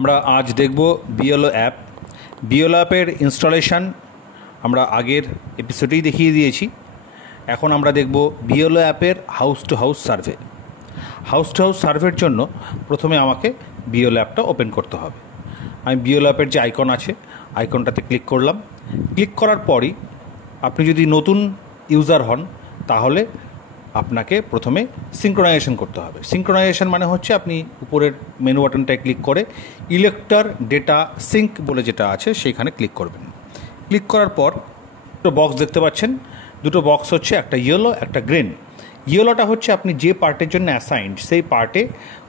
আমরা আজ দেখব বিএলও অ্যাপ। বিএলও অ্যাপের ইনস্টলেশন আমরা আগের এপিসোডেই দেখিয়ে দিয়েছি। এখন আমরা দেখব বিএলও অ্যাপের house to house survey. House to house সার্ভের জন্য প্রথমে আমাকে বিএলও অ্যাপটা ওপেন করতে হবে। আমি বিএলও অ্যাপের যে আইকন আছে আইকনটাতে ক্লিক করলাম। ক্লিক করার পরই আপনি যদি নতুন ইউজার হন তাহলে আপনাকে প্রথমে সিঙ্ক্রোনাইজেশন করতে হবে। সিঙ্ক্রোনাইজেশন মানে হচ্ছে আপনি উপরের মেনু বাটনটায় ক্লিক করে ইলেক্টর ডেটা সিঙ্ক বলে যেটা আছে সেইখানে ক্লিক করবেন। ক্লিক করার পর দুটো বক্স দেখতে পাচ্ছেন। দুটো বক্স হচ্ছে একটা ইয়েলো একটা গ্রিন। ইয়েলোটা হচ্ছে আপনি যে পার্টের জন্য অ্যাসাইন্ড সেই পার্টে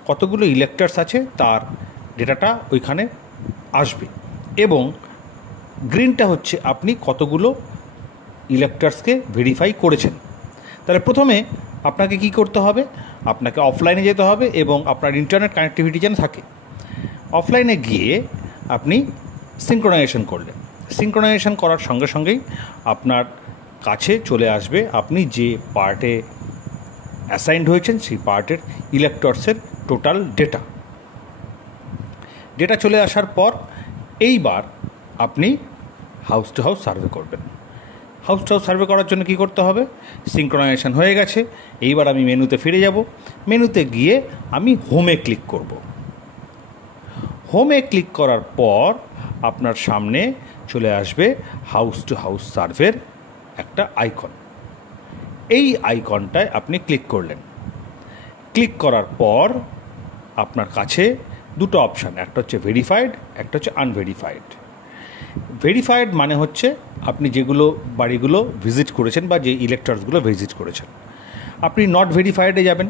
কতগুলো ইলেক্টরস আছে তার ডেটাটা ওইখানে আসবে, এবং গ্রিনটা হচ্ছে আপনি কতগুলো ইলেক্টরসকে ভেরিফাই করেছেন। তাহলে প্রথমে আপনাকে কি করতে হবে, আপনাকে অফলাইনে যেতে হবে এবং আপনার ইন্টারনেট কানেক্টিভিটি যেন থাকে। অফলাইনে গিয়ে আপনি সিঙ্ক্রোনাইজেশন করলেন। সিঙ্ক্রোনাইজেশন করার সঙ্গে সঙ্গেই আপনার কাছে চলে আসবে আপনি যে পার্টে অ্যাসাইন্ড হয়েছেন সেই পার্টের ইলেক্টরসের টোটাল ডেটা চলে আসার পর এইবার আপনি হাউস টু হাউস সার্ভে করবেন। হাউস টু হাউস সার্ভে করার জন্য কী করতে হবে, সিঙ্ক্রোনাইজেশন হয়ে গেছে। এইবার আমি মেনুতে ফিরে যাব। মেনুতে গিয়ে আমি হোমে ক্লিক করব। হোমে ক্লিক করার পর আপনার সামনে চলে আসবে হাউস টু হাউস সার্ভের একটা আইকন। এই আইকনটায় আপনি ক্লিক করলেন। ক্লিক করার পর আপনার কাছে দুটো অপশান, একটা হচ্ছে ভেরিফাইড, একটা হচ্ছে আনভেরিফাইড। ভেরিফাইড মানে হচ্ছে আপনি যেগুলো বাড়িগুলো ভিজিট করেছেন বা যে ইলেক্টরসগুলো ভিজিট করেছেন। আপনি নট ভেরিফাইডে যাবেন।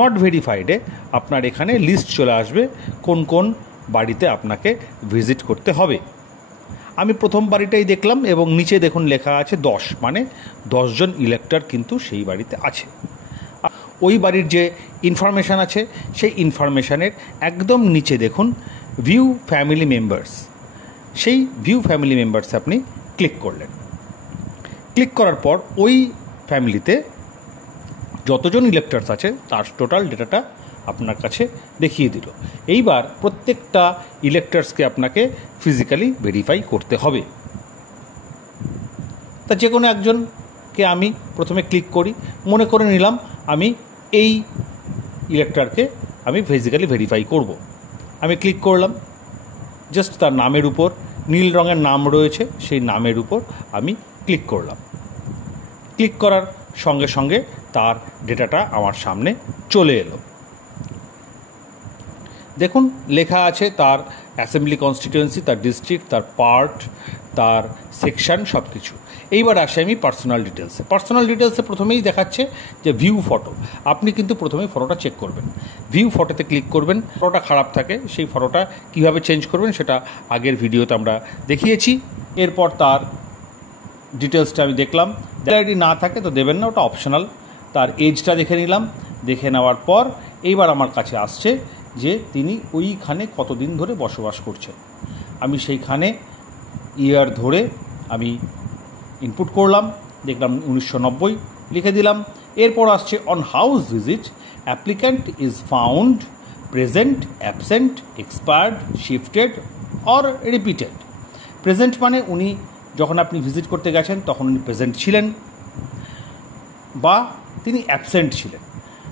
নট ভেরিফাইডে আপনার এখানে লিস্ট চলে আসবে কোন কোন বাড়িতে আপনাকে ভিজিট করতে হবে। আমি প্রথম বাড়িটাই দেখলাম এবং নিচে দেখুন লেখা আছে 10, মানে 10 জন ইলেক্টর কিন্তু সেই বাড়িতে আছে। ওই বাড়ির যে ইনফরমেশান আছে সেই ইনফরমেশানের একদম নিচে দেখুন ভিউ ফ্যামিলি মেম্বার্স। সেই ভিউ ফ্যামিলি মেম্বার্সে আপনি ক্লিক করলেন। ক্লিক করার পর ওই ফ্যামিলিতে যতজন ইলেক্টরস আছে তার টোটাল ডেটাটা আপনার কাছে দেখিয়ে দিল। এইবার প্রত্যেকটা ইলেক্টরসকে আপনাকে ফিজিক্যালি ভেরিফাই করতে হবে। তা যে কোনো একজনকে আমি প্রথমে ক্লিক করি। মনে করে নিলাম আমি এই ইলেক্টরকে আমি ফিজিক্যালি ভেরিফাই করব। আমি ক্লিক করলাম। জাস্ট তার নামের উপর নীল রঙের নাম রয়েছে সেই নামের উপর আমি ক্লিক করলাম। ক্লিক করার সঙ্গে সঙ্গে তার ডেটাটা আমার সামনে চলে এলো। দেখুন লেখা আছে তার অ্যাসেম্বলি কনস্টিটিউয়েন্সি, তার ডিস্ট্রিক্ট, তার পার্ট, তার সেকশন, সব কিছু। এইবার আসে আমি পার্সোনাল ডিটেলসে। পার্সোনাল ডিটেলসে প্রথমেই দেখাচ্ছে যে ভিউ ফটো। আপনি কিন্তু প্রথমেই ফটোটা চেক করবেন। ভিউ ফটোতে ক্লিক করবেন। ফটোটা খারাপ থাকে সেই ফটোটা কীভাবে চেঞ্জ করবেন সেটা আগের ভিডিওতে আমরা দেখিয়েছি। এরপর তার ডিটেলসটা আমি দেখলাম। আইডি না থাকে তো দেবেন না, ওটা অপশনাল। তার এজটা দেখে নিলাম। দেখে নেওয়ার পর এইবার আমার কাছে আসছে যে তিনি ওইখানে কতদিন ধরে বসবাস করছেন। আমি সেইখানে ইয়ার ধরে আমি ইনপুট করলাম, দেখলাম 1990 লিখে দিলাম। এরপর আসছে on house visit applicant is found present, absent, expired, shifted or repeated. Present মানে উনি যখন আপনি ভিজিট করতে গেছেন তখন উনি প্রেজেন্ট ছিলেন বা তিনি অ্যাবসেন্ট ছিলেন।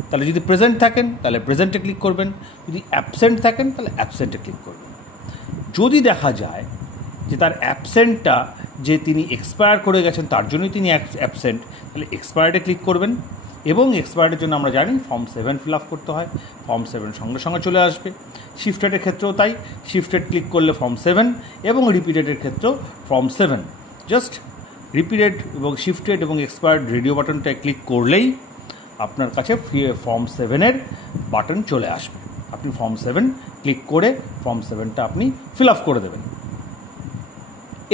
তাহলে যদি প্রেজেন্ট থাকেন তাহলে প্রেজেন্টে ক্লিক করবেন, যদি অ্যাবসেন্ট থাকেন তাহলে অ্যাবসেন্টে ক্লিক করবেন। যদি দেখা যায় যে তার অ্যাবসেন্টটা যে তিনি এক্সপায়ার করে গেছেন তার জন্যই তিনি অ্যাবসেন্ট, তাহলে এক্সপায়ার্ডে ক্লিক করবেন। এবং এক্সপায়ার্ডের জন্য আমরা জানি ফর্ম 7 ফিল আপ করতে হয়। ফর্ম 7 সঙ্গে সঙ্গে চলে আসবে। শিফটেডের ক্ষেত্রেও তাই, শিফটেড ক্লিক করলে ফর্ম 7 এবং রিপিটেডের ক্ষেত্রেও ফর্ম 7। জাস্ট রিপিটেড এবং শিফটেড এবং এক্সপায়ার্ড রেডিও বাটনটায় ক্লিক করলেই আপনার কাছে ফর্ম 7-এর বাটন চলে আসবে। আপনি ফর্ম 7 ক্লিক করে ফর্ম 7টা আপনি ফিল আপ করে দেবেন।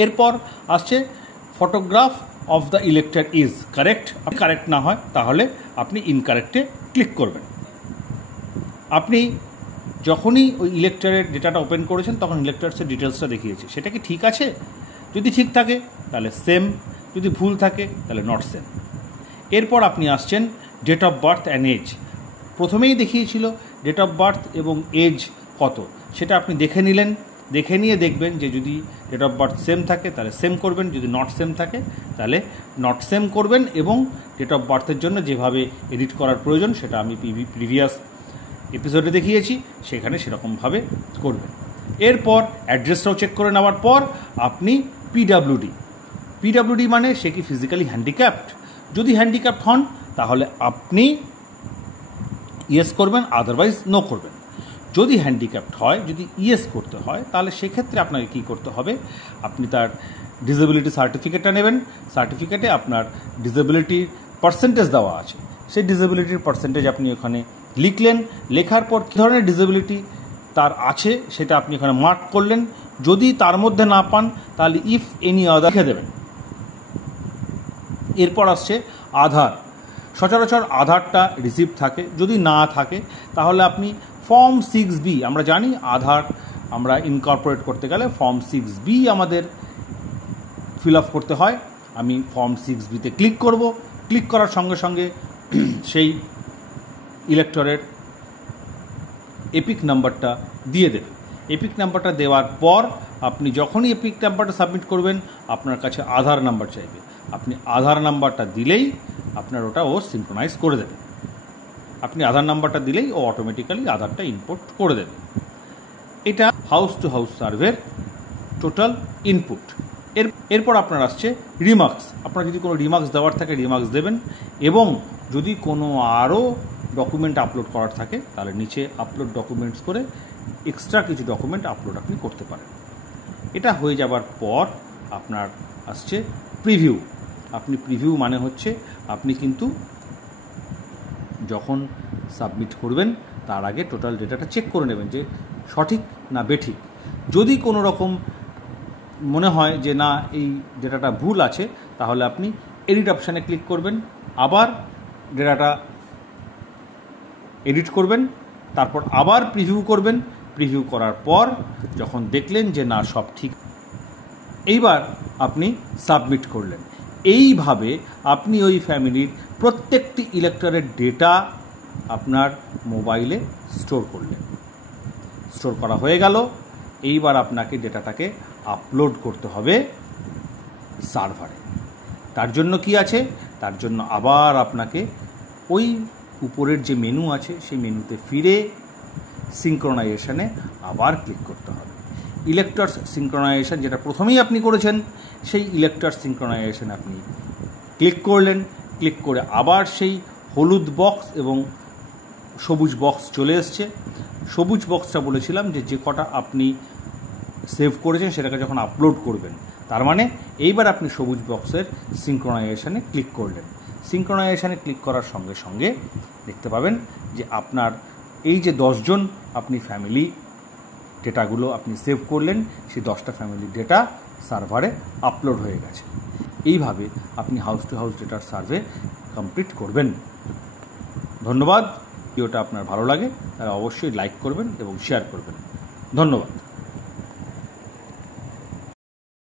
এরপর আসছে photograph of the elector is correct. Correct না হয় তাহলে আপনি ইনকারেক্টে ক্লিক করবেন। আপনি যখনই ওই ইলেক্টরের ডেটাটা ওপেন করেছেন তখন ইলেক্টরসের ডিটেলসটা দেখিয়েছে, সেটা কি ঠিক আছে? যদি ঠিক থাকে তাহলে সেম, যদি ভুল থাকে তাহলে নট সেম। এরপর আপনি আসছেন date of birth and age. প্রথমেই দেখিয়েছিল ডেট অফ বার্থ এবং এজ কত, সেটা আপনি দেখে নিলেন, দেখে নিয়ে দেখবেন যে যদি ডেট অফ বার্থ সেম থাকে তাহলে সেম করবেন, যদি নট সেম থাকে তাহলে নট সেম করবেন, এবং ডেট অফ বার্থের জন্য যেভাবে এডিট করার প্রয়োজন সেটা আমি প্রিভিয়াস এপিসোডে দেখিয়েছি, সেখানে সেরকমভাবে করবেন। এরপর অ্যাড্রেসটাও চেক করে নেওয়ার পর আপনি পিডাব্লিউডি মানে সে কি ফিজিক্যালি হ্যান্ডিক্যাপড, যদি হ্যান্ডিক্যাপড হন তাহলে আপনি ইয়েস করবেন, আদারওয়াইজ নো করবেন। যদি হ্যান্ডিক্যাপড হয়, যদি ইয়েস করতে হয়, তাহলে সেক্ষেত্রে আপনাকে কী করতে হবে, আপনি তার ডিসেবিলিটি সার্টিফিকেটটা নেবেন। সার্টিফিকেটে আপনার ডিসেবিলিটির পার্সেন্টেজ দেওয়া আছে, সেই ডিসেবিলিটির পার্সেন্টেজ আপনি ওখানে লিখলেন। লেখার পর কী ধরনের ডিসেবিলিটি তার আছে সেটা আপনি এখানে মার্ক করলেন। যদি তার মধ্যে না পান তাহলে ইফ এনি আদার লিখে দেবেন। এরপর আসছে আধার। সচরাচর আধারটা রিসিভ থাকে, যদি না থাকে তাহলে আপনি ফর্ম 6B, আমরা জানি আধার আমরা ইনকর্পোরেট করতে গেলে ফর্ম 6B আমাদের ফিল আপ করতে হয়। আমি ফর্ম 6Bতে ক্লিক করব। ক্লিক করার সঙ্গে সঙ্গে সেই ইলেক্টরের এপিক নাম্বারটা দিয়ে দেবে। এপিক নাম্বারটা দেওয়ার পর আপনি যখনই এপিক নাম্বারটা সাবমিট করবেন আপনার কাছে আধার নাম্বার চাইবে। আপনি আধার নাম্বারটা দিলেই আপনার ওটা ও সিনক্রোনাইজ করে দেবে। আপনি আধার নাম্বারটা দিলেই ও অটোমেটিক্যালি আধারটা ইনপুট করে দেবে। এটা হাউস টু হাউস সার্ভের টোটাল ইনপুট। এরপর আপনার আসছে রিমার্কস। আপনার যদি কোনো রিমার্কস দেওয়ার থাকে রিমার্কস দেবেন, এবং যদি কোনো আরও ডকুমেন্ট আপলোড করার থাকে তাহলে নিচে আপলোড ডকুমেন্টস করে এক্সট্রা কিছু ডকুমেন্ট আপলোড আপনি করতে পারেন। এটা হয়ে যাবার পর আপনার আসছে প্রিভিউ। আপনি প্রিভিউ মানে হচ্ছে আপনি কিন্তু যখন সাবমিট করবেন তার আগে টোটাল ডেটাটা চেক করে নেবেন যে সঠিক না বেঠিক। যদি কোনো রকম মনে হয় যে না এই ডেটাটা ভুল আছে তাহলে আপনি এডিট অপশানে ক্লিক করবেন, আবার ডেটাটা এডিট করবেন, তারপর আবার প্রিভিউ করবেন। প্রিভিউ করার পর যখন দেখলেন যে না সব ঠিক, এইবার আপনি সাবমিট করলেন। এইভাবে আপনি ওই ফ্যামিলির প্রত্যেকটি ইলেক্টরের ডেটা আপনার মোবাইলে স্টোর করলেন। স্টোর করা হয়ে গেল। এইবার আপনাকে ডেটাটাকে আপলোড করতে হবে সার্ভারে। তার জন্য কি আছে, তার জন্য আবার আপনাকে ওই উপরের যে মেনু আছে সেই মেনুতে ফিরে সিনক্রোনাইজেশনে আবার ক্লিক করতে হবে। ইলেক্টরস সিনক্রোনাইজেশন যেটা প্রথমেই আপনি করেছেন সেই ইলেক্টরস সিনক্রোনাইজেশন আপনি ক্লিক করলেন। ক্লিক করে আবার সেই হলুদ বক্স এবং সবুজ বক্স চলে এসছে। সবুজ বক্সটা বলেছিলাম যে কটা আপনি সেভ করেছেন সেটাকে যখন আপলোড করবেন, তার মানে এইবার আপনি সবুজ বক্সের সিনক্রোনাইজেশনে ক্লিক করলেন। সিনক্রোনাইজেশনে ক্লিক করার সঙ্গে সঙ্গে দেখতে পাবেন যে আপনার এই যে 10 জন আপনি ফ্যামিলি ডেটাগুলো আপনি সেভ করলেন সেই 10টা ফ্যামিলির ডেটা সার্ভারে আপলোড হয়ে গেছে। এইভাবে আপনি হাউস টু হাউস ডেটার সার্ভে কমপ্লিট করবেন। ধন্যবাদ। ভিডিওটা আপনার ভালো লাগে তাহলে অবশ্যই লাইক করবেন এবং শেয়ার করবেন। ধন্যবাদ।